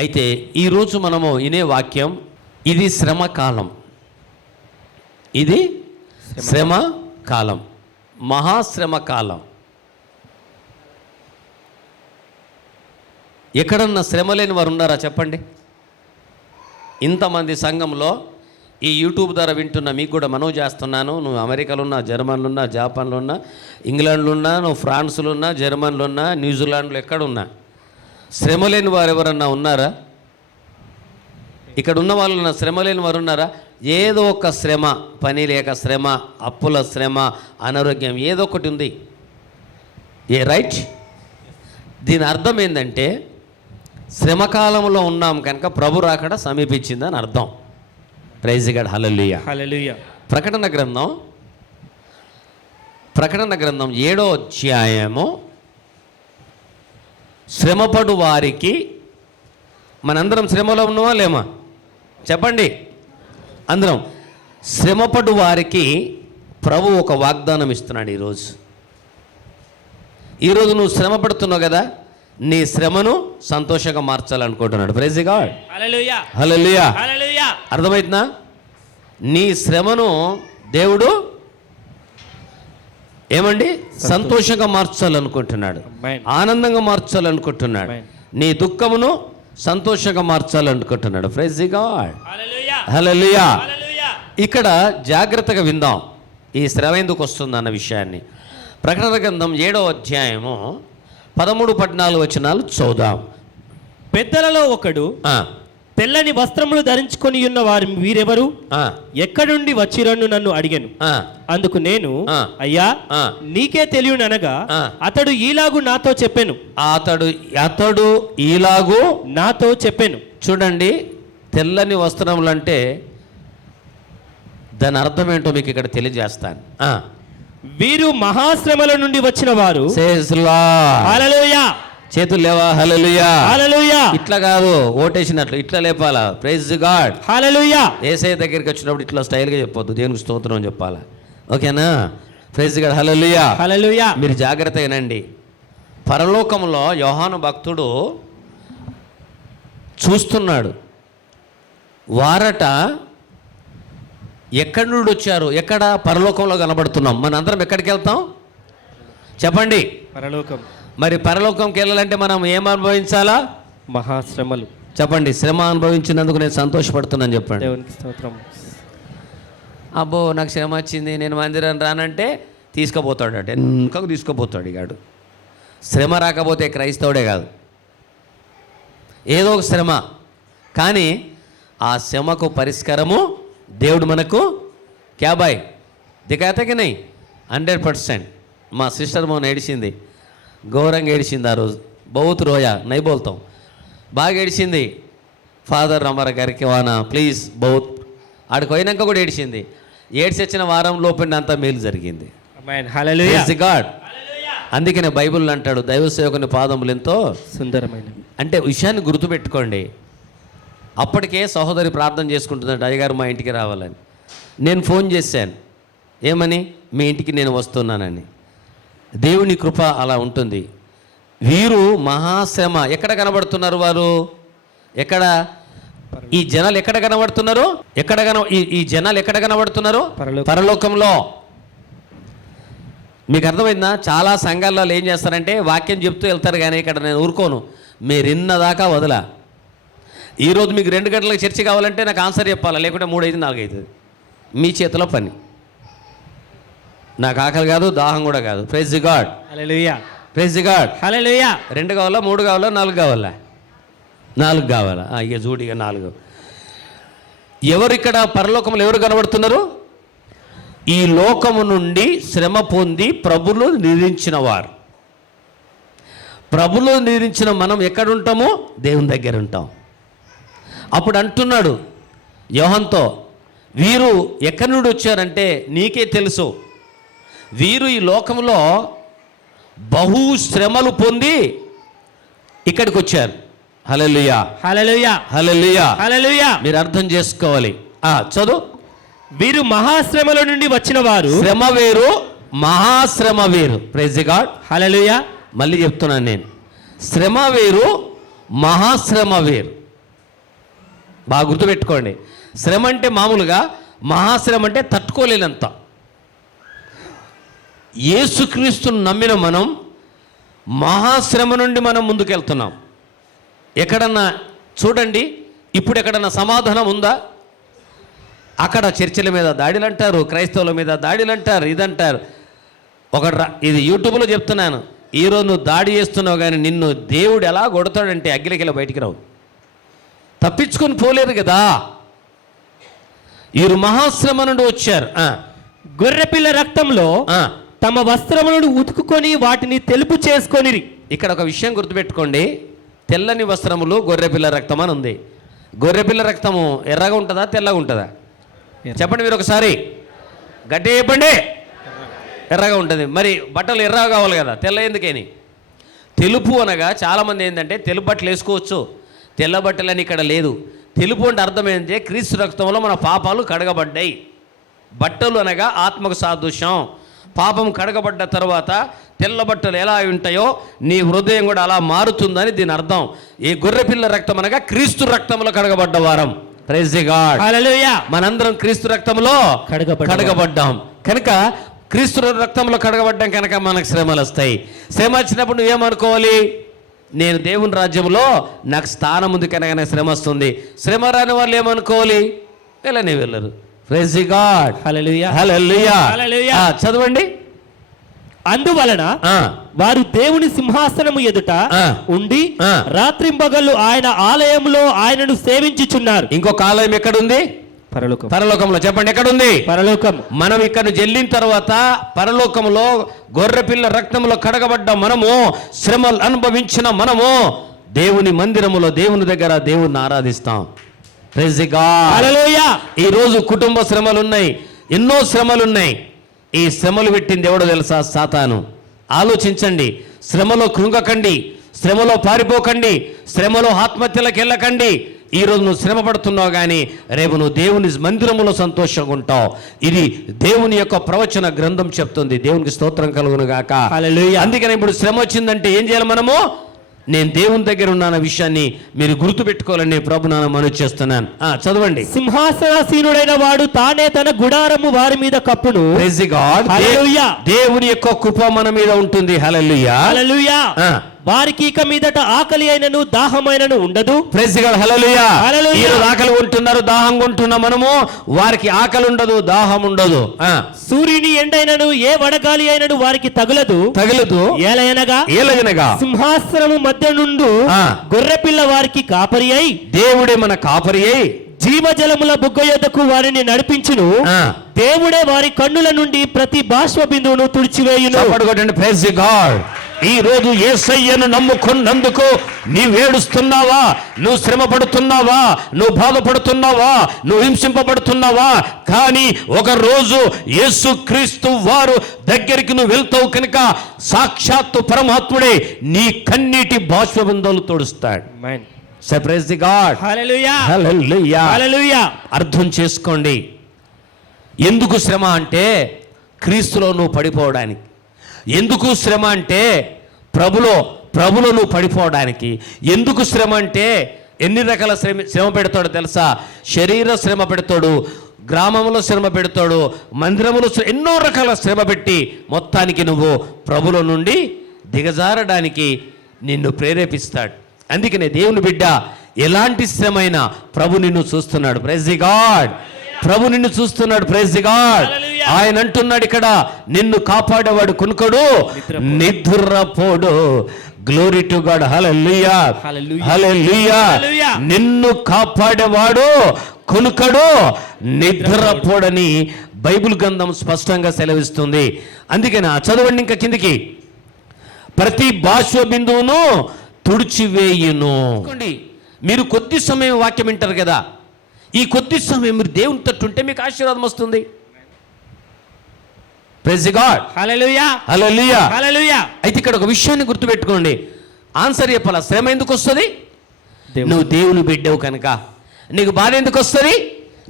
అయితే ఈరోజు మనము వినే వాక్యం, ఇది శ్రమ కాలం, ఇది శ్రమ కాలం, మహాశ్రమ కాలం. ఎక్కడన్నా శ్రమ లేని వారు ఉన్నారా చెప్పండి? ఇంతమంది సంఘంలో ఈ యూట్యూబ్ ద్వారా వింటున్న మీకు కూడా మనవి చేస్తున్నాను. నువ్వు అమెరికాలో ఉన్నా, జర్మన్లో ఉన్నా, జపాన్లో ఉన్నా, ఇంగ్లాండ్లో ఉన్నా, నువ్వు ఫ్రాన్స్లో ఉన్నా, జర్మన్లో ఉన్నా, న్యూజిలాండ్లో ఎక్కడున్నా శ్రమ లేని వారు ఎవరన్నా ఉన్నారా? ఇక్కడ ఉన్న వాళ్ళు శ్రమ లేని వారు ఉన్నారా? ఏదో ఒక శ్రమ, పని లేక శ్రమ, అప్పుల శ్రమ, అనారోగ్యం, ఏదో ఒకటి ఉంది. రైట్? దీని అర్థం ఏంటంటే శ్రమకాలంలో ఉన్నాం కనుక ప్రభు రాకడ సమీపించిందని అర్థం. Praise God. Hallelujah, hallelujah. ప్రకటన గ్రంథం 7వ అధ్యాయము, శ్రమపడు వారికి, మనందరం శ్రమలో ఉన్నామా లేమా చెప్పండి? అందరం. శ్రమపడు వారికి ప్రభు ఒక వాగ్దానం ఇస్తున్నాడు. ఈరోజు నువ్వు శ్రమ పడుతున్నావు కదా, నీ శ్రమను సంతోషంగా మార్చాలనుకుంటున్నాడు. Praise God. హల్లెలూయా, హల్లెలూయా. హల్లెలూయా. అర్థమవుతుందా? నీ శ్రమను దేవుడు ఏమండి సంతోషంగా మార్చాలనుకుంటున్నాడు, ఆనందంగా మార్చాలనుకుంటున్నాడు, నీ దుఃఖమును సంతోషంగా మార్చాలనుకుంటున్నాడు. Praise God. హల్లెలూయా. ఇక్కడ జాగ్రత్తగా విందాం ఈ శ్రమ ఎందుకు వస్తుంది అన్న విషయాన్ని. ప్రకటన గ్రంథం 7వ అధ్యాయము 13-14 వచనాలు చదువుదాం. పెద్దలలో ఒకడు, తెల్లని వస్త్రములు ధరించుకొని ఉన్న వారు వీరెవరు, ఎక్కడుండి వచ్చిరను నన్ను అడిగాను. అందుకు నేను, అయ్యా నీకే తెలియననగా అతడు ఈలాగు నాతో చెప్పాను. అతడు ఈలాగు నాతో చెప్పాను. చూడండి, తెల్లని వస్త్రములు అంటే దాని అర్థం ఏంటో మీకు ఇక్కడ తెలియజేస్తాను. వీరు మహాశ్రమల నుండి వచ్చిన వారు. హల్లెలూయా. చేతులు లేవా? హల్లెలూయా, హల్లెలూయా. ఇట్లా కాదు, ఓటేసినట్లు ఇట్లా లేపాలా. Praise God. హల్లెలూయా. యేసయ్య దగ్గరికి వచ్చినప్పుడు ఇట్లా స్టైల్గా చెప్పొద్దు, దేవునికి స్తోత్రం అని చెప్పాలా. ఓకేనా? Praise God. Hallelujah, hallelujah. మీరు జాగ్రత్తగా వినండి. పరలోకంలో యోహాను భక్తుడు చూస్తున్నాడు, వారట ఎక్కడి నుండి వచ్చారు? ఎక్కడ? పరలోకంలో కనబడుతున్నాం. మనందరం ఎక్కడికి వెళ్తాం చెప్పండి? పరలోకం. మరి పరలోకంకి వెళ్ళాలంటే మనం ఏం అనుభవించాలా? మహాశ్రమలు. చెప్పండి. శ్రమ అనుభవించినందుకు నేను సంతోషపడుతున్నాను చెప్పండి. దేవునికి స్తోత్రం. అబ్బో నాకు శ్రమ వచ్చింది, నేను మందిరాన్ని రానంటే తీసుకుపోతాడు, అంటే వెనుకకు తీసుకుపోతాడు. ఇగాడు శ్రమ రాకపోతే క్రైస్తవుడే కాదు, ఏదో ఒక శ్రమ. కానీ ఆ శ్రమకు పరిష్కారము దేవుడు మనకు క్యాబాయ్ దిగాతకి నై 100%. మా సిస్టర్ మోన్ ఏడిచింది, ఘోరంగా ఏడిచింది ఆ రోజు. బహుత్ రోయా నై బోల్తాం, బాగా ఏడిచింది. ఫాదర్ హమారా గారికి వానా ప్లీజ్ బహుత్. ఆడికి పోయినాక కూడా ఏడిచింది. ఏడ్చి వచ్చిన వారం లోపల అంతా మేలు జరిగింది. గాడ్. అందుకనే బైబిల్ అంటాడు, దైవ సేవకుని పాదములు ఎంతో సుందరమైనవి. అంటే విషయాన్ని గుర్తుపెట్టుకోండి. అప్పటికే సహోదరి ప్రార్థన చేసుకుంటుందంట, అయ్యగారు మా ఇంటికి రావాలని. నేను ఫోన్ చేశాను, ఏమని? మీ ఇంటికి నేను వస్తున్నానని. దేవుని కృప అలా ఉంటుంది. వీరు మహాశ్రమ. ఎక్కడ కనబడుతున్నారు వారు? ఎక్కడ? ఈ జనాలు ఎక్కడ కనబడుతున్నారు? ఈ జనాలు ఎక్కడ కనబడుతున్నారు? పరలోకంలో. మీకు అర్థమైందా? చాలా సంఘాల్లో ఏం చేస్తారంటే వాక్యం చెప్తూ వెళ్తారు, కానీ ఇక్కడ నేను ఊరుకోను, మీరు ఇన్నదాకా వదలా. ఈరోజు మీకు 2 గంటలకు చర్చ కావాలంటే నాకు ఆన్సర్ చెప్పాలా, లేకుంటే 3 అయితే 4 అవుతుంది. మీ చేతిలో పని. నాకు ఆకలి కాదు, దాహం కూడా కాదు. Praise God. Hallelujah, praise God. Hallelujah. 2 కావాలా, 3 కావాలా, 4 కావాలా? 4 కావాలా? ఇక చూడు, ఇక 4. ఎవరు ఇక్కడ పరలోకంలో ఎవరు కనబడుతున్నారు? ఈ లోకము నుండి శ్రమ పొంది ప్రభులు నిరీక్షించిన వారు. ప్రభులు నిరీక్షించిన మనం ఎక్కడుంటామో దేవుని దగ్గర ఉంటాం. అప్పుడు అంటున్నాడు యోహానుతో, వీరు ఎక్కడి నుండి వచ్చారంటే నీకే తెలుసు. వీరు ఈ లోకంలో బహు శ్రమలు పొంది ఇక్కడికి వచ్చారు. హల్లెలూయా, హల్లెలూయా, హల్లెలూయా, హల్లెలూయా. మీరు అర్థం చేసుకోవాలి. చదువు. వీరు మహాశ్రమల నుండి వచ్చిన వారు. శ్రమ వేరు, మహాశ్రమ వేరు. Praise God. హల్లెలూయా. మళ్ళీ చెప్తున్నాను నేను, శ్రమ వేరు, మహాశ్రమ వేరు. బాగా గుర్తుపెట్టుకోండి. శ్రమ అంటే మామూలుగా, మహాశ్రమ అంటే తట్టుకోలేనంత. యేసుక్రీస్తును నమ్మిన మనం మహాశ్రమ నుండి మనం ముందుకెళ్తున్నాం. ఎక్కడన్నా చూడండి, ఇప్పుడు ఎక్కడన్నా సమాధానం ఉందా? అక్కడ చర్చిల మీద దాడులు అంటారు, క్రైస్తవుల మీద దాడులు అంటారు, ఇదంటారు. ఇది యూట్యూబ్లో చెప్తున్నాను. ఈరోజు నువ్వు దాడి చేస్తున్నావు, కానీ నిన్ను దేవుడు ఎలా కొడతాడంటే అగ్గిలకిలా బయటికి రావు, తప్పించుకొని పోలేరు కదా. వీరు మహాశ్రమ నుండి వచ్చారు. గొర్రెపిల్ల రక్తంలో తమ వస్త్రములను ఉతుకుకొని వాటిని తెలుపు చేసుకొని. ఇక్కడ ఒక విషయం గుర్తుపెట్టుకోండి, తెల్లని వస్త్రములు గొర్రెపిల్ల రక్తం అని ఉంది. గొర్రెపిల్ల రక్తము ఎర్రగా ఉంటుందా, తెల్లగా ఉంటుందా? చెప్పండి మీరు ఒకసారి, గట్టిగా చెప్పండి. ఎర్రగా ఉంటుంది. మరి బట్టలు ఎర్రగా కావాలి కదా, తెల్ల ఎందుకని? తెలుపు అనగా చాలామంది ఏంటంటే తెలుపు బట్టలు వేసుకోవచ్చు, తెల్ల బట్టలని ఇక్కడ లేదు. తెలుపు అంటే అర్థం ఏంటంటే క్రీస్తు రక్తంలో మన పాపాలు కడగబడ్డాయి. బట్టలు అనగా ఆత్మకు సాదృశ్యం. పాపం కడగబడ్డ తర్వాత తెల్ల బట్టలు ఎలా ఉంటాయో నీ హృదయం కూడా అలా మారుతుందని దీని అర్థం. ఈ గొర్రెపిల్ల రక్తం అనగా క్రీస్తు రక్తంలో కడగబడ్డ వారం. ప్రైజ్ ది గాడ్, హల్లెలూయా. మనందరం క్రీస్తు రక్తంలో కడగబడ్డాం కనుక, క్రీస్తు రక్తంలో కడగబడ్డాం కనుక మనకు శ్రమలు వస్తాయి. శ్రమ వచ్చినప్పుడు నువ్వేమనుకోవాలి? నేను దేవుని రాజ్యంలో నాకు స్థానం ఉంది కనుక నాకు శ్రమ వస్తుంది. శ్రమ రాని వాళ్ళు ఏమనుకోవాలి? వెళ్ళనే వెళ్ళరు. ప్రైజ్ ది గాడ్, హల్లెలూయా, హల్లెలూయా, హల్లెలూయా. చదవండి. అందువలన వారు దేవుని సింహాసనము ఎదుట ఉండి రాత్రింబగళ్ళు ఆయన ఆలయంలో ఆయనను సేవించుచున్నారు. ఇంకొక ఆలయం ఎక్కడుంది? పరలోకం. పరలోకంలో. చెప్పండి, ఎక్కడుంది? పరలోకం. మనం ఇక్కడ జల్లిన తర్వాత పరలోకంలో గొర్రెపిల్ల రక్తంలో కడగబడ్డ మనము, శ్రమలు అనుభవించిన మనము దేవుని మందిరములో దేవుని దగ్గర దేవుణ్ణి ఆరాధిస్తాం. ప్రైజ్ ది గాడ్, హల్లెలూయా. ఈరోజు కుటుంబ శ్రమలు ఉన్నాయి, ఎన్నో శ్రమలు ఉన్నాయి. ఈ శ్రమలు పెట్టింది ఎవడో తెలుసా? సాతాను. ఆలోచించండి. శ్రమలో కృంగకండి, శ్రమలో పారిపోకండి, శ్రమలో ఆత్మహత్యలకు వెళ్ళకండి. ఈరోజు నువ్వు శ్రమ పడుతున్నావు, కానీ రేపు నువ్వు దేవుని మందిరములో సంతోషంగా ఉంటావు. ఇది దేవుని యొక్క ప్రవచన గ్రంథం చెప్తుంది. దేవునికి స్తోత్రం కలుగును గాక, హల్లెలూయా. అందుకని ఇప్పుడు శ్రమ వచ్చిందంటే ఏం చేయాలి మనము? నేను దేవుని దగ్గర ఉన్నాన విషయాన్ని మీరు గుర్తుపెట్టుకోవాలని ప్రభు నాన్న మనవి చేస్తున్నాను. చదవండి. సింహాసనాసీనుడైన వాడు తానే తన గుడారము వారి మీద కప్పును. ప్రైజ్ ది గాడ్, హల్లెలూయా. దేవుని యొక్క కృప మన మీద ఉంటుంది. హల్లెలూయా, హల్లెలూయా. వారికి ఇక మీదట ఆకలి అయినను దాహమైనను ఉండదు. ప్రైజ్ ది గాడ్, హల్లెలూయా. ఈరోజు ఆకలి ఉంటున్నారు, దాహంగా ఉంటున్నాం మనము. వారికి ఆకలి ఉండదు, దాహం ఉండదు. సూర్యుని ఎండైనను ఏ వడగాలి అయినను వారికి తగులదు. ఏలయనగా సింహాసనము మధ్య నుండి గొర్రెపిల్ల వారికి కాపరి అయి, దేవుడే మన కాపరి అయి జీవజలముల బుగ్గ యొద్దకు వారిని నడిపించును. దేవుడే వారి కన్నుల నుండి ప్రతి బాష్ప బిందువును తుడిచివేయును. Praise the God. ఈ రోజు యేసయ్యను నమ్ముకున్నందుకు నీవు ఏడుస్తున్నావా? నువ్వు శ్రమ పడుతున్నావా? నువ్వు బాధపడుతున్నావా? నువ్వు హింసింపబడుతున్నావా? కానీ ఒక రోజు యేసుక్రీస్తు వారు దగ్గరికి నువ్వు వెళ్తావు కనుక సాక్షాత్తు పరమాత్ముడే నీ కన్నీటి బాష్పబిందువులు తోడుస్తాడు. ప్రైజ్ ది గాడ్, హల్లెలూయా, హల్లెలూయా, హల్లెలూయా. అర్థం చేసుకోండి. ఎందుకు శ్రమ అంటే క్రీస్తులో నువ్వు పడిపోవడానికి. ఎందుకు శ్రమ అంటే ప్రభులో నువ్వు పడిపోవడానికి. ఎందుకు శ్రమ అంటే ఎన్ని రకాల శ్రమ పెడతాడో తెలుసా? శరీర శ్రమ పెడతాడు, గ్రామంలో శ్రమ పెడతాడు, మందిరములో ఎన్నో రకాల శ్రమ పెట్టి మొత్తానికి నువ్వు ప్రభులో నుండి దిగజారడానికి నిన్ను ప్రేరేపిస్తాడు. అందుకనే దేవుని బిడ్డ ఎలాంటి శ్రమైనా ప్రభు నిన్ను చూస్తున్నాడు. ప్రైజ్ ది గాడ్, ప్రభు నిన్ను చూస్తున్నాడు. Praise the God. ఆయన అంటున్నాడు ఇక్కడ, నిన్ను కాపాడేవాడు కునుకడు, నిద్రపోడు. Glory to God, hallelujah, hallelujah. నిన్ను కాపాడేవాడు కునుకడు, నిద్రపోడని బైబిల్ గ్రంథం స్పష్టంగా సెలవిస్తుంది. అందుకని చదవండి ఇంకా కిందికి. ప్రతి బాష్ప బిందువును తుడిచివేయును. మీరు కొద్ది సమయం వాక్యం వింటారు కదా, ఈ కొద్ది సమయం మీరు దేవుని తట్టుంటే మీకు ఆశీర్వాదం వస్తుంది. ప్రైజ్ ది గాడ్, హల్లెలూయా, హల్లెలూయా, హల్లెలూయా. అయితే ఇక్కడ ఒక విషయాన్ని గుర్తుపెట్టుకోండి. ఆన్సర్ చెప్పాల. శ్రమ ఎందుకు వస్తుంది? నువ్వు దేవుని బిడ్డవు కనుక. నీకు బాధ ఎందుకు వస్తుంది?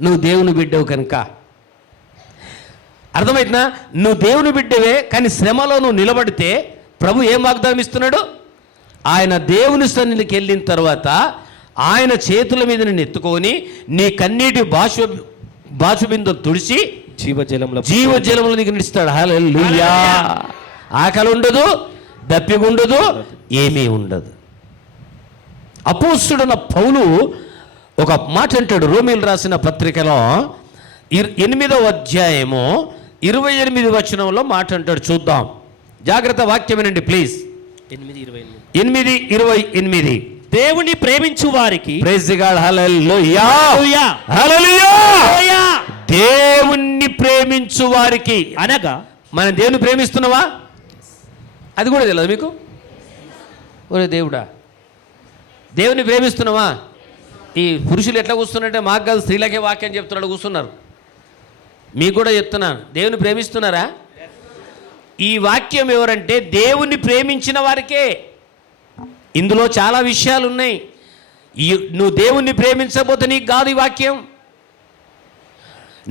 నువ్వు దేవుని బిడ్డవు కనుక. అర్థమవుతుందా? నువ్వు దేవుని బిడ్డవే, కానీ శ్రమలో నువ్వు నిలబడితే ప్రభు ఏం వాగ్దానం ఇస్తున్నాడు? ఆయన దేవుని సన్నిధికి వెళ్ళిన తర్వాత ఆయన చేతుల మీద నిన్ను ఎత్తుకొని నీ కన్నీటి బాష్పబిందు తుడిచి జీవజలంలో నీకు నిలుస్తాడు. హల్లెలూయా. ఆకలి ఉండదు, దప్పిక ఉండదు, ఏమీ ఉండదు. అపోస్తుడైన పౌలు ఒక మాట అంటాడు రోమీయులకు రాసిన పత్రికలో 8వ అధ్యాయము 28 వచనంలో మాట అంటాడు. చూద్దాం, జాగ్రత్త వాక్యం వినండి ప్లీజ్. 8:28 దేవుని ప్రేమించు వారికి ప్రైజ్ ది గాడ్. హల్లెలూయా. హల్లెలూయా. దేవుణ్ణి ప్రేమించు వారికి అనగా మనం దేవుని ప్రేమిస్తున్నావా? అది కూడా తెలియదు మీకు? ఒరే దేవుడా, దేవుని ప్రేమిస్తున్నావా? ఈ పురుషులు ఎట్లా కూర్చున్నారంటే మాకు కాదు స్త్రీలకే వాక్యం చెప్తున్నాడు కూర్చున్నారు. మీకు కూడా చెప్తున్నాను, దేవుని ప్రేమిస్తున్నారా? ఈ వాక్యం ఎవరంటే దేవుని ప్రేమించిన వారికే. ఇందులో చాలా విషయాలు ఉన్నాయి. నువ్వు దేవుణ్ణి ప్రేమించకపోతే నీకు కాదు ఈ వాక్యం.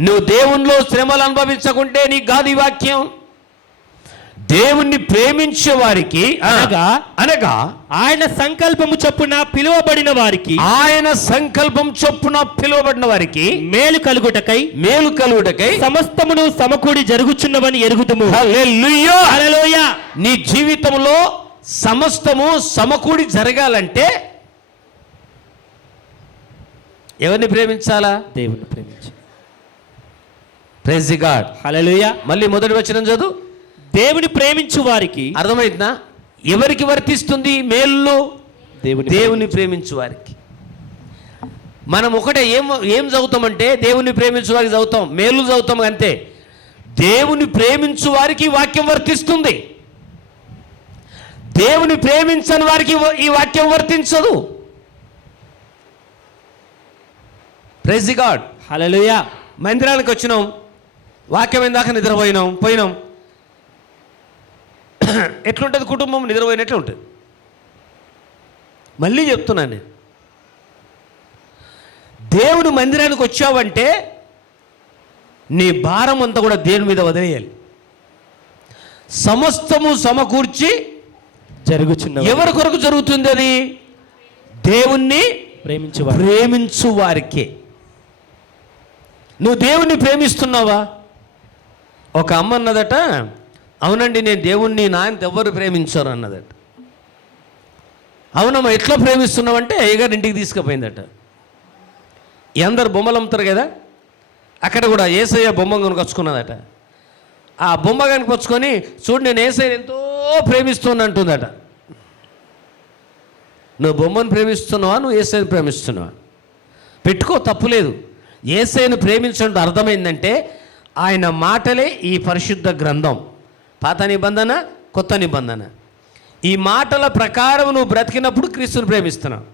నువ్వు దేవునిలో శ్రమలు అనుభవించకుంటే నీకు కాదు ఈ వాక్యం. దేవుణ్ణి ప్రేమించే వారికి అనగా ఆయన సంకల్పము చొప్పున పిలువబడిన వారికి, ఆయన సంకల్పం చొప్పున పిలువబడిన వారికి మేలు కలుగుటకై సమస్తమును సమకూడి జరుగుచున్నవని ఎరుగుదుము. హల్లెలూయా. హల్లెలూయా. నీ జీవితంలో సమస్తము సమకూడి జరగాలంటే ఎవరిని ప్రేమించాలా? దేవుని ప్రేమించాలి. Praise the God. హల్లెలూయా. మళ్ళీ మొదటి వచనం చదువు. దేవుని ప్రేమించు వారికి. అర్థమైందా? ఎవరికి వర్తిస్తుంది మేలు? దేవుని ప్రేమించు వారికి. మనం ఒకటే ఏం చదువుతామంటే దేవుని ప్రేమించు వారికి చదువుతాం, మేలు చదువుతాం అంతే. దేవుని ప్రేమించు వారికి వాక్యం వర్తిస్తుంది. దేవుని ప్రేమించని వారికి ఈ వాక్యం వర్తించదు. Praise the God. హల్లెలూయా. మందిరానికి వచ్చినాం, వాక్యం ఇందాక పోయినాం. ఎట్లుంటుంది కుటుంబం? నిద్రపోయినట్లు ఉంటుంది. మళ్ళీ చెప్తున్నాను నేను, దేవుని మందిరానికి వచ్చావంటే నీ భారం అంతా కూడా దేవుని మీద వదిలేయాలి. సమస్తము సమకూర్చి జరుగుచున్న ఎవరి కొరకు జరుగుతుంది? అది దేవుణ్ణి ప్రేమించు వారికే. నువ్వు దేవుణ్ణి ప్రేమిస్తున్నావా? ఒక అమ్మ అన్నదట, అవునండి నేను దేవుణ్ణి నాయన ఎవరు ప్రేమించారు అన్నదట. అవునమ్మా ఎట్లా ప్రేమిస్తున్నావంటే అయ్యగారు ఇంటికి తీసుకుపోయిందట. అందరు బొమ్మలు అమ్ముతారు కదా, అక్కడ కూడా యేసయ్య బొమ్మ కొనుకొచ్చుకున్నదట. ఆ బొమ్మ కనుకొచ్చుకొని చూడు నేను యేసయ్యని ఎంతో ప్రేమిస్తున్నా అంటుందట. నువ్వు బొమ్మను ప్రేమిస్తున్నావా, నువ్వు యేసయ్యని ప్రేమిస్తున్నావా? పెట్టుకో, తప్పులేదు. యేసయ్యను ప్రేమించడం అర్థమైందంటే ఆయన మాటలే ఈ పరిశుద్ధ గ్రంథం. పాత నిబంధన, కొత్త నిబంధన. ఈ మాటల ప్రకారం నువ్వు బ్రతికినప్పుడు క్రీస్తును ప్రేమిస్తున్నావు.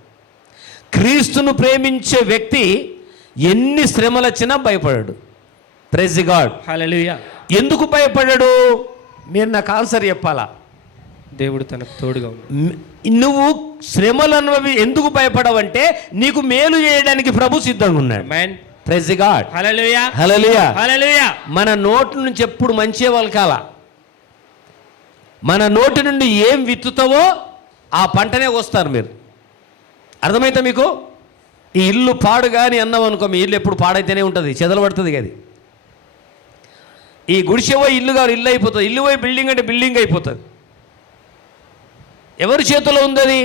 క్రీస్తును ప్రేమించే వ్యక్తి ఎన్ని శ్రమలు వచ్చినా భయపడాడు. Praise the God. హల్లెలూయా. ఎందుకు భయపడాడు? మీరు నాకు ఆన్సర్ చెప్పాలా? దేవుడు తనకు తోడుగా ఉన్నాడు. నువ్వు శ్రమలను ఎందుకు భయపడవంటే నీకు మేలు చేయడానికి ప్రభు సిద్ధంగా ఉన్నాడు. Praise the God. Hallelujah. Hallelujah. Hallelujah. మన నోటి నుంచి ఎప్పుడు మంచి వలకాల. మన నోటి నుండి ఏం విత్తుతావో ఆ పంటనే వస్తారు మీరు. అర్థమైతే మీకు? ఈ ఇల్లు పాడు కానీ అన్నాం అనుకో, మీ ఇల్లు ఎప్పుడు పాడైతేనే ఉంటుంది, చెదలు పడుతుంది కదా. ఈ గుడిసె పోయి ఇల్లు కాదు ఇల్లు అయిపోతుంది, ఇల్లు పోయి బిల్డింగ్ అంటే బిల్డింగ్ అయిపోతుంది. ఎవరి చేతిలో ఉంది అది?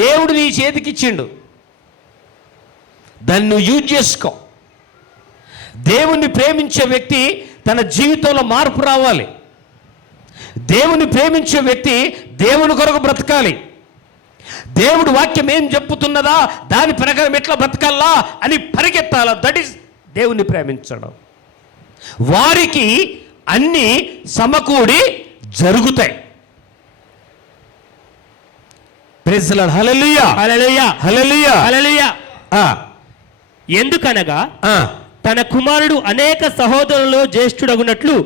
దేవుడు నీ చేతికి ఇచ్చిండు, దాన్ని నువ్వు యూజ్ చేసుకో. దేవుణ్ణి ప్రేమించే వ్యక్తి తన జీవితంలో మార్పు రావాలి. దేవుని ప్రేమించే వ్యక్తి దేవుని కొరకు బ్రతకాలి. దేవుడు వాక్యం ఏం చెప్పుతున్నదా దాని ప్రకారం ఎట్లా బ్రతకాలా అని పరిగెత్తాలా. దట్ ఈస్ దేవుణ్ణి ప్రేమించడం. వారికి అన్నీ సమకూడి జరుగుతాయి. Praise the lord. హల్లెలూయా. హల్లెలూయా. హల్లెలూయా. హల్లెలూయా. ఎందుకనగా తన కుమారుడు అనేక సహోదరులలో జ్యేష్ఠుడగునట్లు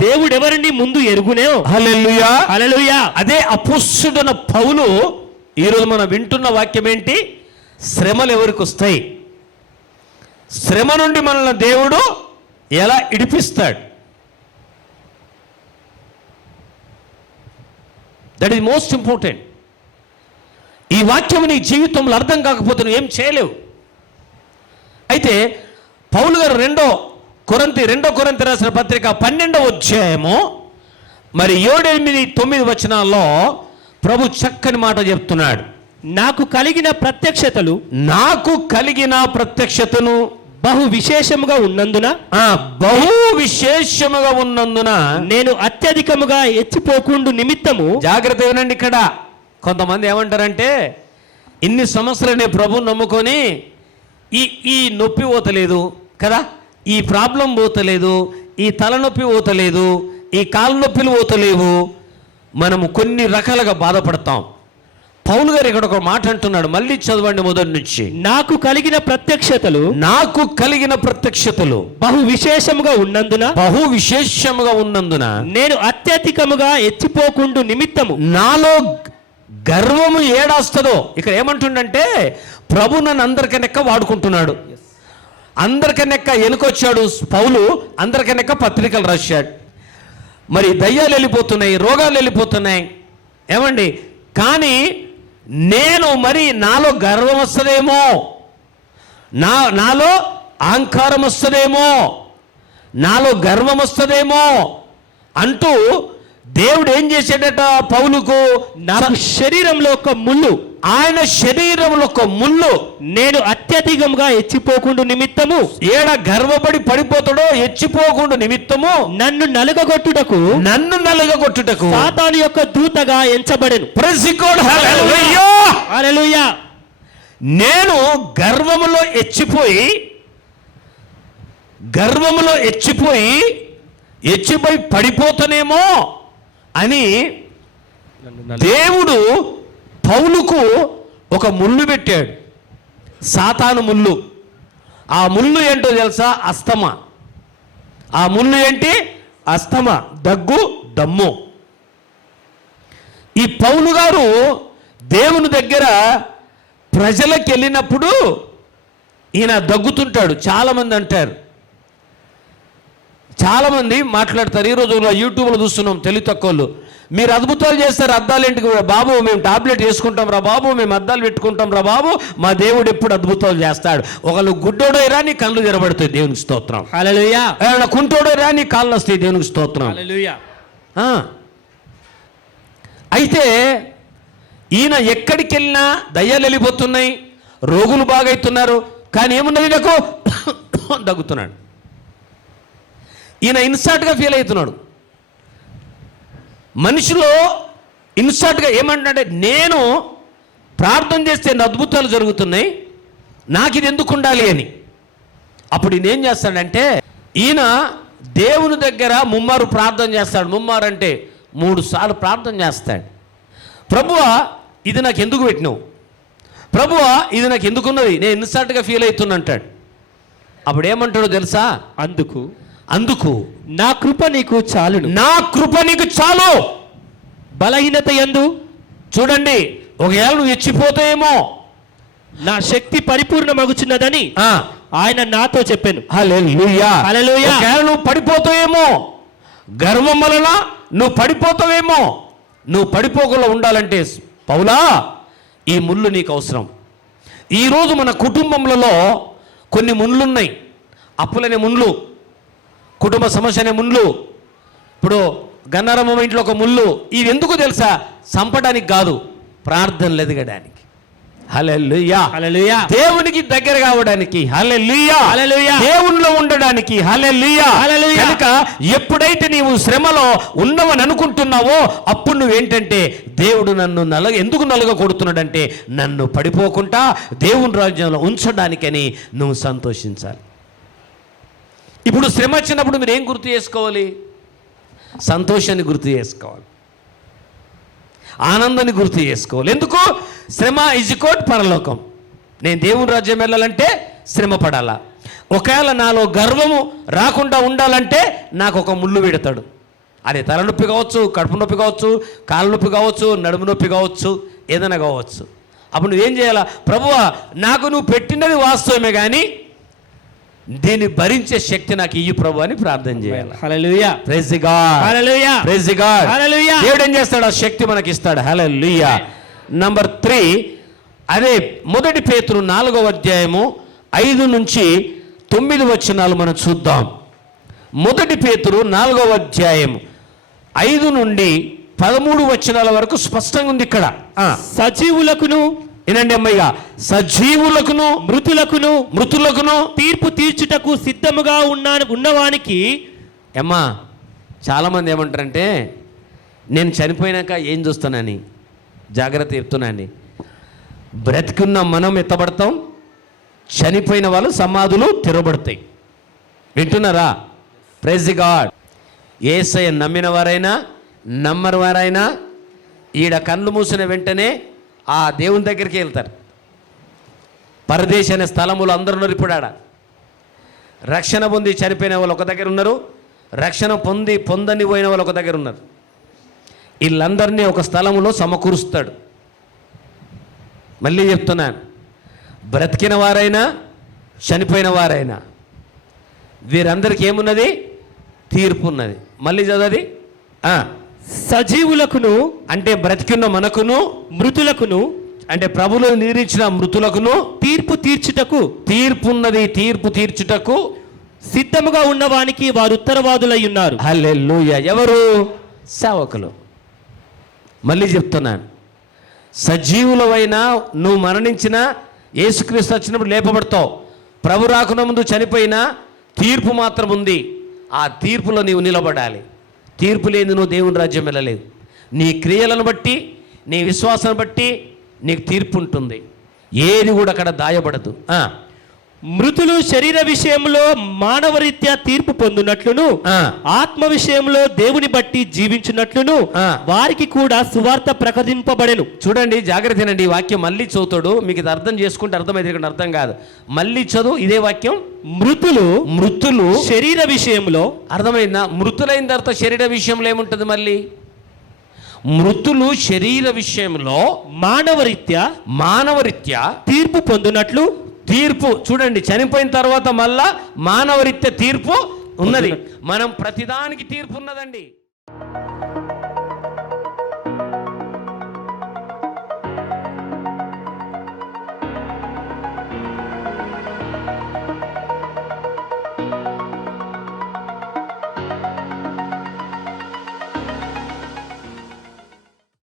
దేవుడు ఎవరిని ముందు ఎరుగునే. హల్లెలూయా. హల్లెలూయా. అదే అపోస్తలుడైన పౌలు ఈరోజు మనం వింటున్న వాక్యం ఏంటి? శ్రమలు ఎవరికి వస్తాయి, శ్రమ నుండి మనల్ని దేవుడు ఎలా ఇడిపిస్తాడు. That is most important. ఈ వాక్యం నీ జీవితంలో అర్థం కాకపోతే నువ్వు ఏం చేయలేవు. అయితే పౌలు గారు రెండో కొరింథీ రాసిన పత్రిక 12వ అధ్యాయము మరి 7, 8, 9 వచనాల్లో ప్రభు చక్కని మాట చెప్తున్నాడు. నాకు కలిగిన ప్రత్యక్షతను బహు విశేషముగా ఉన్నందున నేను అత్యధికముగా ఎచ్చిపోకుండు నిమిత్తము. జాగ్రత్త వినండి. ఇక్కడ కొంతమంది ఏమంటారంటే ఇన్ని సంవత్సరాలు ప్రభుని నమ్ముకొని ఈ నొప్పి పోతలేదు కదా, ఈ ప్రాబ్లం పోతలేదు, ఈ తలనొప్పి పోతలేదు, ఈ కాలు నొప్పులు పోతలేవు, మనము కొన్ని రకాలుగా బాధపడతాం. పౌలు గారు ఇక్కడ ఒక మాట అంటున్నాడు, మళ్ళీ చదవండి మొదటి నుంచి. నాకు కలిగిన ప్రత్యక్షతలు బహు విశేషముగా ఉన్నందున నేను అత్యధికముగా ఎచ్చిపోకుండు నిమిత్తము. నాలో గర్వము ఏడాస్తుందో. ఇక్కడ ఏమంటుండంటే ప్రభు నన్ను అందరికనెక్క వాడుకుంటున్నాడు. అందరికనెక్క ఎనుకొచ్చాడు పౌలు, అందరికనెక్క పత్రికలు రాశాడు. మరి దయ్యాలు వెళ్ళిపోతున్నాయి, రోగాలు వెళ్ళిపోతున్నాయి, ఏమండి. కానీ నేను మరి నాలో గర్వం వస్తుందేమో, నాలో అహంకారం వస్తుందేమో, నాలో గర్వం వస్తుందేమో అంటూ దేవుడు ఏం చేశాడట పౌలుకు? నాకు శరీరంలో ఒక ముళ్ళు, ఆయన శరీరంలో ఒక ముళ్ళు నేను అత్యధికంగా ఎచ్చిపోకుండా నిమిత్తము. ఏడ గర్వపడి పడిపోతాడో ఎచ్చిపోకుండా నిమిత్తము నన్ను నలుగగొట్టుటకు సాతాను యొక్క దూతగా ఎంచబడెను. ప్రైజ్ గాడ్, హల్లెలూయా, హల్లెలూయా. నేను గర్వములో ఎచ్చిపోయి పడిపోతానేమో అని దేవుడు పౌలుకు ఒక ముళ్ళు పెట్టాడు, సాతాను ముళ్ళు. ఆ ముళ్ళు ఏంటో తెలుసా? అస్తమా. ఆ ముళ్ళు ఏంటి? అస్తమా, దగ్గు, దమ్ము. ఈ పౌలు గారు దేవుని దగ్గర ప్రజలకు వెళ్ళినప్పుడు ఈయన దగ్గుతుంటాడు. చాలామంది అంటారు, చాలామంది మాట్లాడతారు. ఈ రోజుల్లో యూట్యూబ్లో చూస్తున్నాం, తెలివి తక్కువలు, మీరు అద్భుతాలు చేస్తారు, అద్దాలు ఏంటి బాబు, మేము టాబ్లెట్ వేసుకుంటాం రా బాబు, మేము అద్దాలు పెట్టుకుంటాం రా బాబు, మా దేవుడు ఎప్పుడు అద్భుతాలు చేస్తాడు. ఒకళ్ళు గుడ్డోడైరా నీ కళ్ళు తెరబడతాయి, దేవునికి స్తోత్రం. హల్లెలూయా. కుంటోడైరా నీ కాళ్ళు వస్తాయి, దేవునికి స్తోత్రం. హల్లెలూయా. అయితే ఈయన ఎక్కడికి వెళ్ళినా దయ్యాలు వెళ్ళిపోతున్నాయి, రోగులు బాగవుతున్నారు, కానీ ఏమున్నది నాకు దగ్గుతున్నాడు. ఈయన ఇన్స్టాంట్గా ఫీల్ అవుతున్నాడు. మనిషిలో ఇన్స్టాంట్గా ఏమంటే నేను ప్రార్థన చేస్తే అద్భుతాలు జరుగుతున్నాయి, నాకు ఇది ఎందుకు ఉండాలి అని. అప్పుడు ఈయన ఏం చేస్తాడంటే ఈయన దేవుని దగ్గర ముమ్మారు ప్రార్థన చేస్తాడు. ముమ్మారు అంటే 3 సార్లు ప్రార్థన చేస్తాడు. ప్రభువా ఇది నాకు ఎందుకు పెట్టినావు, ప్రభువా ఇది నాకు ఎందుకున్నది, నేను ఇన్స్టాంట్గా ఫీల్ అవుతున్నా అంటాడు. అప్పుడు ఏమంటాడో తెలుసా? అందుకు నా కృప నీకు చాలు. బలహీనత యందు చూడండి, ఒకవేళ నువ్వు ఎచ్చిపోతాయేమో, నా శక్తి పరిపూర్ణమగుచున్నదని ఆయన నాతో చెప్పాను. హల్లెలూయా, హల్లెలూయా. ఒకవేళ నువ్వు పడిపోతావేమో, గర్వం వలన నువ్వు పడిపోతావేమో, నువ్వు పడిపోకుండా ఉండాలంటే పౌలా ఈ ముళ్ళు నీకు అవసరం. ఈరోజు మన కుటుంబంలో కొన్ని ముళ్ళున్నాయి. అప్పులనే ముళ్ళు, కుటుంబ సమస్య అనే ముళ్ళు, ఇప్పుడు గన్నారమ్మ ఇంట్లో ఒక ముళ్ళు. ఇవి ఎందుకు తెలుసా? చంపడానికి కాదు, ప్రార్థనలు ఎదగడానికి. హల్లెలూయా, హల్లెలూయా. దేవునికి దగ్గర కావడానికి. హల్లెలూయా, హల్లెలూయా. దేవునిలో ఉండడానికి. హల్లెలూయా, హల్లెలూయా. కనుక ఎప్పుడైతే నీవు శ్రమలో ఉన్నవని అనుకుంటున్నావో అప్పుడు నువ్వేంటంటే దేవుడు నన్ను ఎందుకు నలగకొడుతున్నాడంటే నన్ను పడిపోకుండా దేవుని రాజ్యంలో ఉంచడానికని నువ్వు సంతోషించాలి. ఇప్పుడు శ్రమ వచ్చినప్పుడు మీరు ఏం గుర్తు చేసుకోవాలి? సంతోషాన్ని గుర్తు చేసుకోవాలి, ఆనందాన్ని గుర్తు చేసుకోవాలి. ఎందుకు? శ్రమ ఇజికోట్ పరలోకం. నేను దేవుని రాజ్యం వెళ్ళాలంటే శ్రమ పడాలా. ఒకవేళ నాలో గర్వము రాకుండా ఉండాలంటే నాకు ఒక ముళ్ళు పెడతాడు. అది తలనొప్పి కావచ్చు, కడుపు నొప్పి కావచ్చు, కాళ్ళ నొప్పి కావచ్చు, నడుము నొప్పి కావచ్చు, ఏదైనా కావచ్చు. అప్పుడు నువ్వేం చేయాలా? ప్రభువా నాకు నువ్వు పెట్టినది వాస్తవమే, కానీ దీన్ని భరించే శక్తి నాకు ఇయ్యి ప్రభు అని ప్రార్థన చేయాలి. హల్లెలూయా, praise God, hallelujah, praise God, హల్లెలూయా. దేవుడు ఏం చేస్తాడు? ఆ శక్తి మనకి ఇస్తాడు. హల్లెలూయా. నంబర్ 3, అదే మొదటి పేతురు 4వ అధ్యాయము 5 నుంచి 9 వచనాలు మనం చూద్దాం. మొదటి పేతురు 4వ అధ్యాయం 5 నుండి 13 వచనాల వరకు స్పష్టంగా ఉంది ఇక్కడ. సజీవులకును, ఏనండి అమ్మయ్య, సజీవులకును మృతులకును తీర్పు తీర్చుటకు సిద్ధముగా ఉన్నవానికి. అమ్మా, చాలామంది ఏమంటారంటే నేను చనిపోయినాక ఏం చూస్తానని జాగ్రత్త చెప్తున్నాను. బ్రతికున్న మనం ఎత్తబడతాం, చనిపోయిన వాళ్ళు సమాధులు తెరబడతాయి. వింటున్నారా? Praise the God. యేసయ్య నమ్మిన వారైనా నమ్మని వారైనా ఈడ కళ్ళు మూసిన వెంటనే ఆ దేవుని దగ్గరికి వెళ్తారు. పరదేశ అనే స్థలములు అందరూ ఉన్నారు. ఇప్పుడు ఆడ రక్షణ పొంది చనిపోయిన వాళ్ళు ఒక దగ్గర ఉన్నారు, రక్షణ పొందని పోయిన వాళ్ళు ఒక దగ్గర ఉన్నారు. వీళ్ళందరినీ ఒక స్థలంలో సమకూరుస్తాడు. మళ్ళీ చెప్తున్నాను, బ్రతికిన వారైనా చనిపోయిన వారైనా వీరందరికీ ఏమున్నది? తీర్పు ఉన్నది. మళ్ళీ చదవది. సజీవులకును అంటే బ్రతికిన్న మనకును, మృతులకును అంటే ప్రభువులో నిరీక్షించిన మృతులకును తీర్పు తీర్చుటకు తీర్పున్నది. తీర్పు తీర్చుటకు సిద్ధముగా ఉన్నవానికి వారు ఉత్తరవాదులై ఉన్నారు. హల్లెలూయా. ఎవరు? సేవకులు. మళ్ళీ చెప్తున్నాను, సజీవులవైనా నువ్వు మరణించినా యేసుక్రీస్తు వచ్చినప్పుడు లేపబడతావు. ప్రభు రాకున్న ముందు చనిపోయినా తీర్పు మాత్రం ఉంది. ఆ తీర్పులో నీవు నిలబడాలి. తీర్పు లేని నువ్వు దేవుని రాజ్యం వెళ్ళలేదు. నీ క్రియలను బట్టి, నీ విశ్వాసాన్ని బట్టి నీకు తీర్పు ఉంటుంది. ఏది కూడా అక్కడ దాయబడదు. మృతులు శరీర విషయంలో మానవరీత్యా తీర్పు పొందునట్లును, ఆత్మ విషయంలో దేవుని బట్టి జీవించున్నట్లును వారికి కూడా సువార్త ప్రకటింపబడెను. చూడండి, జాగ్రత్తనండి. ఈ వాక్యం మళ్ళీ చదువుతాడు. మీకు ఇది అర్థం చేసుకుంటే అర్థమైతే అర్థం కాదు. మళ్ళీ చదువు ఇదే వాక్యం. మృతులు శరీర విషయంలో. అర్థమైందా? మృతులైన తర్వాత శరీర విషయంలో ఏముంటుంది? మళ్ళీ మృతులు శరీర విషయంలో మానవరీత్యా తీర్పు పొందునట్లు. తీర్పు చూడండి, చనిపోయిన తర్వాత మళ్ళా మానవరీత్యా తీర్పు ఉన్నది. మనం ప్రతిదానికి తీర్పు ఉన్నదండి.